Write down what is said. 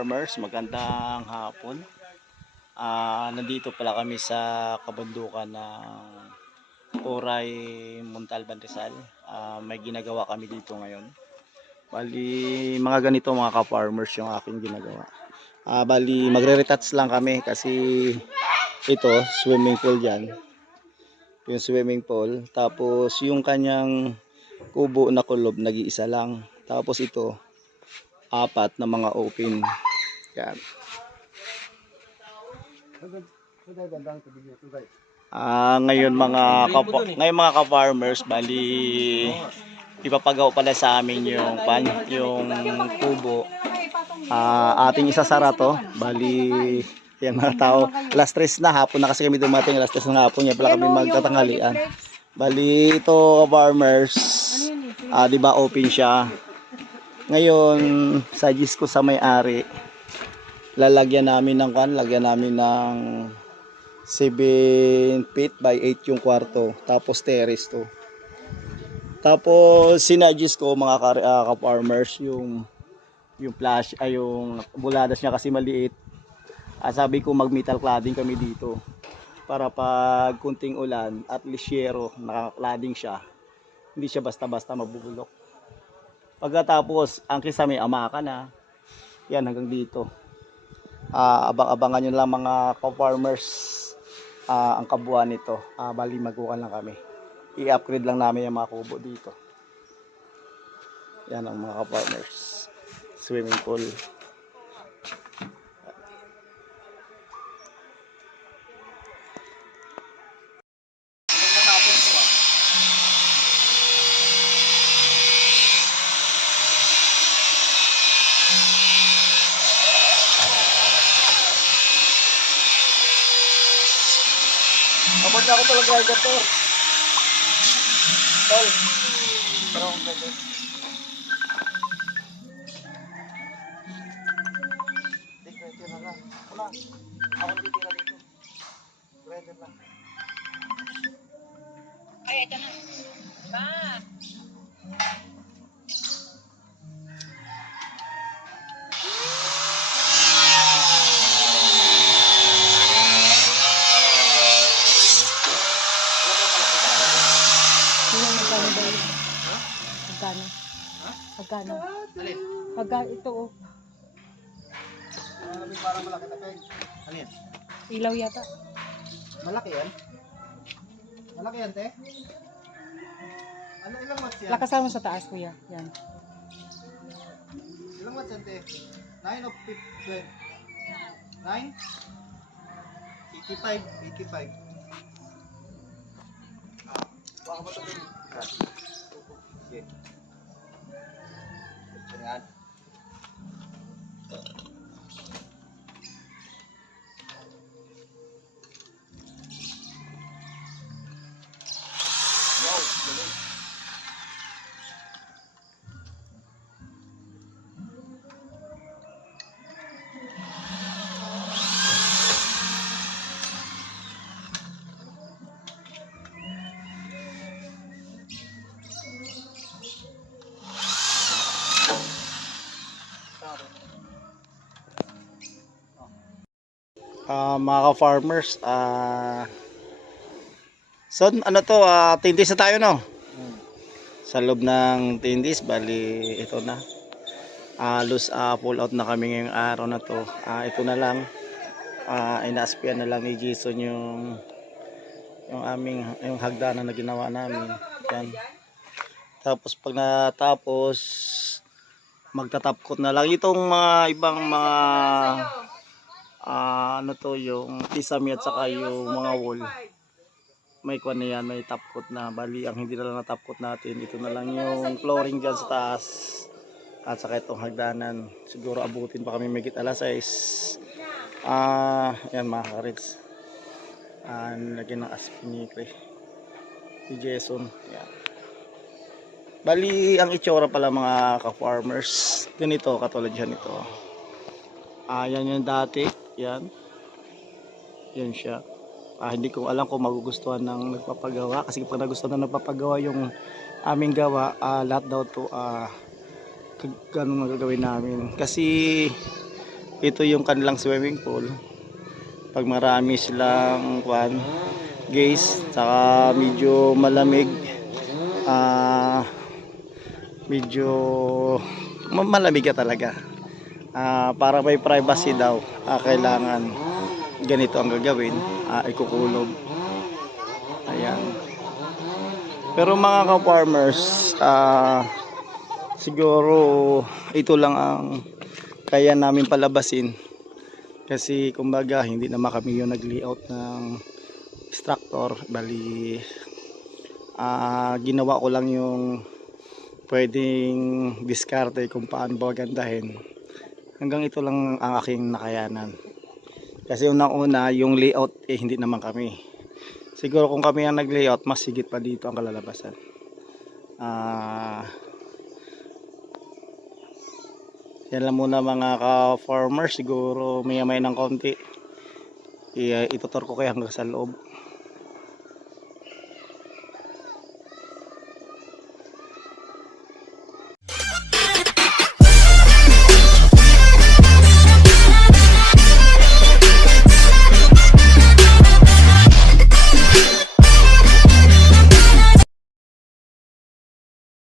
ka-farmers, magandang hapon. Nandito pala kami sa kabundukan ng Oray, Montalban, Rizal. May ginagawa kami dito ngayon. Bali, mga ganito mga ka-farmers yung aking ginagawa. Bali, magre-retouch lang kami kasi ito, swimming pool yan. Yung swimming pool. Tapos yung kanyang kubo na kulob, nag-iisa lang. Tapos ito, apat na mga open. Yan. Ngayon mga ka-farmers, bali ipapagawa pala sa amin yung kubo. Ating isasara to. Bali yan mga tao. Alas 3 na hapon na kasi kami dumating. Alas 3 na hapon. Yan pala kami magtatanghalian. Bali ito farmers, di ba open siya. Ngayon, suggest ko sa may-ari, lagyan namin ng 7 feet by 8 yung kwarto. Tapos terrace to. Tapos sinuggest ko mga ka-farmers yung flash ay yung buladas niya kasi maliit. Sabi ko mag-metal cladding kami dito. Para pag kunting ulan at lisyero, naka-cladding siya. Hindi siya basta-basta mabubulok. Pagkatapos, ang kisame amaka na. Yan hanggang dito. Abang-abangan nyo lang mga ka-farmers ang kabuuan nito. Bali magkukan lang kami. I-upgrade lang namin yung mga kubo dito. Yan ang mga ka-farmers. Swimming pool. Abot na ako talaga ay gato. Tol. Pero ang gato. Dito na lang. Wala. Ako dito na dito. Ready lang. Ay, ito na. Ba? Pagkano? Pagka ito oh. Parang malaki na peg. Ano yan? Ilaw yata. Malaki yan? Malaki yan, te? Ano, ilang watts yan? Lakasan mo sa taas, kuya. Yan. Ilang watts yan, te? 9 of 12? 9? 85. Baka ba ito din? Sige. Yan. Mga ka-farmers, so ano to, tindis na tayo, no? Sa loob ng tindis, bali ito na. Pull out na kami ngayong araw na to. Ito na lang, inaaspian na lang ni Jason yung hagdanan na ginawa namin. Yan. Tapos pag natapos, magtatapkot na lang itong mga ibang mga ano to, yung kisame at saka yung mga wall. May kwan na yan, may top coat na. Bali, ang hindi na lang na top coat natin, ito na lang yung flooring dyan sa taas at saka itong hagdanan. Siguro abutin pa kami megit alas 6. Yan mga karits, lagyan ng aspinikre si Jason. Yan. Bali, ang itsura pala mga ka-farmers, ganito, katulad yan ito. Yan yung dati. Yan siya. Hindi ko alam kung magugustuhan ng nagpapagawa, kasi pag nagustuhan ng nagpapagawa yung aming gawa, lahat daw to ganun magagawin namin. Kasi ito yung kanilang swimming pool. Pag marami silang guys, saka medyo malamig, medyo malamig ka talaga. Para may privacy daw, kailangan ganito ang gagawin, ikukulog. Ayan. Pero mga ka-farmers, siguro ito lang ang kaya namin palabasin. Kasi kumbaga hindi naman kami yung nag-layout ng structure. Bali, ginawa ko lang yung pwedeng diskarte kung paano bagandahin. Hanggang ito lang ang aking nakayanan. Kasi unang-una yung layout hindi naman kami. Siguro kung kami ang nag-layout, mas higit pa dito ang kalalabasan. Yan lang muna mga ka-farmers. Siguro maya-maya ng konti itutur ko kayo hanggang sa loob.